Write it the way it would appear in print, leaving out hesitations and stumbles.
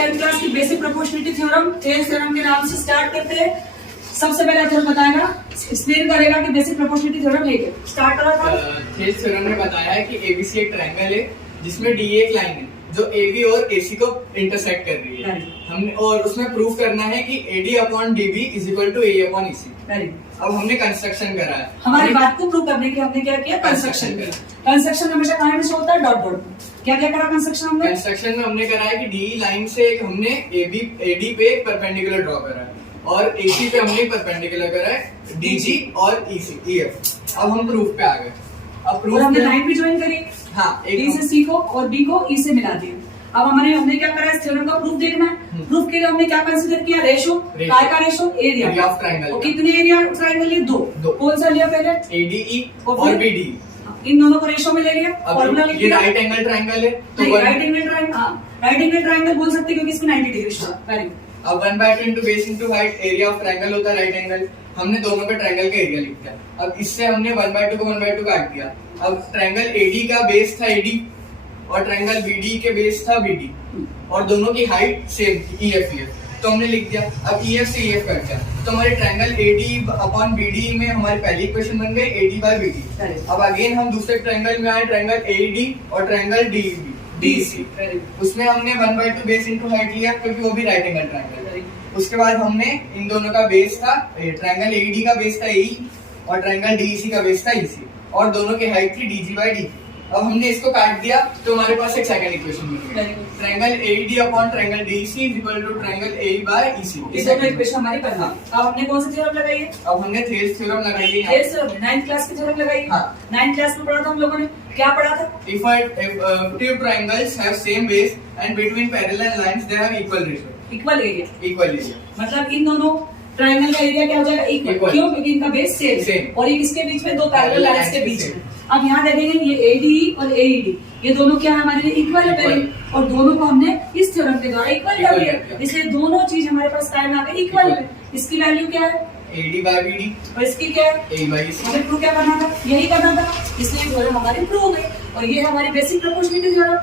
10th class की basic proportionality theorem, Thales theorem के नाम से स्टार्ट करते हैं। सबसे पहले थ्योरम बताएगा, एक्सप्लेन करेगा कि बेसिक प्रोपोर्शनलिटी थ्योरम है क्या। स्टार्ट करा था। टेल्स थ्योरम ने बताया है कि एबीसी एक ट्रायंगल है जिसमें डीए एक लाइन है जो एबी और एसी को इंटरसेक्ट कर रही है। हमने और उसमें प्रूव करना है कि AD upon DB is equal to A upon EC. अब हमने कंस्ट्रक्शन करा है। हमारी बात को प्रूव करने के हमने क्या किया, कंस्ट्रक्शन किया। कंस्ट्रक्शन हमेशा कहां में होता है, डॉट डॉट। क्या क्या करा कंस्ट्रक्शन हमने? कंस्ट्रक्शन में हमने करा है कि डी लाइन से एक हमने एडी पे एक परपेंडिकुलर ड्रॉ करा है और एसी पे हमने परपेंडिकुलर करा है डीजी और ईएफ। अब हम प्रूफ पे आ गए। अब प्रूफ हमने लाइन भी ज्वाइन करी। हाँ, डी से सी को और बी को ई से मिला दिया। अब हमने क्या करा, इस थ्योरम का प्रूफ देखना है। प्रूफ के लिए हमने क्या कंसीडर किया, रेशो। काय का रेशो, एरिया ऑफ ट्रायंगल। और कितने एरिया ट्रायंगल लिए, दो। कौन सा लिया पहले, एडीई और बीडी। इन दोनों को रेशो में ले लिया। फॉर्मूला लिख ये राइट एंगल ट्रायंगल है तो right angle triangle, right angle triangle बोल सकते हैं क्योंकि इसमें 90 डिग्री था। Very good. अब 1/2 into base into height area of triangle होता है राइट एंगल। हमने दोनों पे ट्रायंगल का एरिया लिख दिया। अब इससे हमने 1/2 को 1/2 काट दिया। अब ट्रायंगल एडी का बेस था एडी और ट्रायंगल बीडी के बेस था बीडी और दोनों की हाइट सेम थी ईएफ तो हमने लिख दिया। अब ईएफ से ईएफ कट गया तो हमारे ट्रायंगल एडी अपॉन बीडी में हमारी पहली इक्वेशन बन गई एडी बाय बीडी। अब अगेन हम दूसरे ट्रायंगल में आए, ट्रायंगल एडी और ट्रायंगल डीसी। उसमें हमने 1/2 बेस इंटू हाइट लिया क्योंकि वो भी राइट एंगल ट्रायंगल। उसके बाद हमने इन दोनों का बेस था, ट्रायंगल एडी का बेस था एई और ट्रायंगल डीसी का बेस था ईसी और दोनों की हाइट थी डीजी बाय डी। अब हमने इसको काट दिया तो हमारे पास एक सेकंड इक्वेशन मिल गई, triangle AD upon triangle DC is equal to triangle AE by EC. इस दोनों इक्वेशन हमारी बन गई। अब हमने कौन सी थ्योरम लगाई है? अब हमने थेल्स थ्योरम लगाई है। थेल्स थ्योरम 9th क्लास की थ्योरम लगाई है। हाँ। 9th क्लास में पढ़ा था हम लोगों ने, क्या पढ़ा था? If two triangles have same base and between parallel lines they have equal ratio, equal area. equal area। मतलब इन दोनों ट्रायंगल का एरिया क्या हो जाएगा, इक्वल। क्यों? क्योंकि इनका बेस सेम और एक इसके बीच में दो पैरेलल लाइंस के बीच में। अब यहाँ देखेंगे ये एडी और एईडी ये दोनों क्या है हमारे लिए, इक्वल है पहले और दोनों को हमने इस थ्योरम के द्वारा इक्वल कर दिया। इसलिए दोनों चीज हमारे पास टाइम आ गई इक्वल है। इसकी वैल्यू क्या है, एडी बाय बीडी और इसकी क्या है, ए बाय ईसी। हमें प्रूव क्या करना था, यही करना था। इसलिए थ्योरम हमारी प्रूव है और ये हमारी बेसिक प्रोपोर्शनलिटी थ्योरम।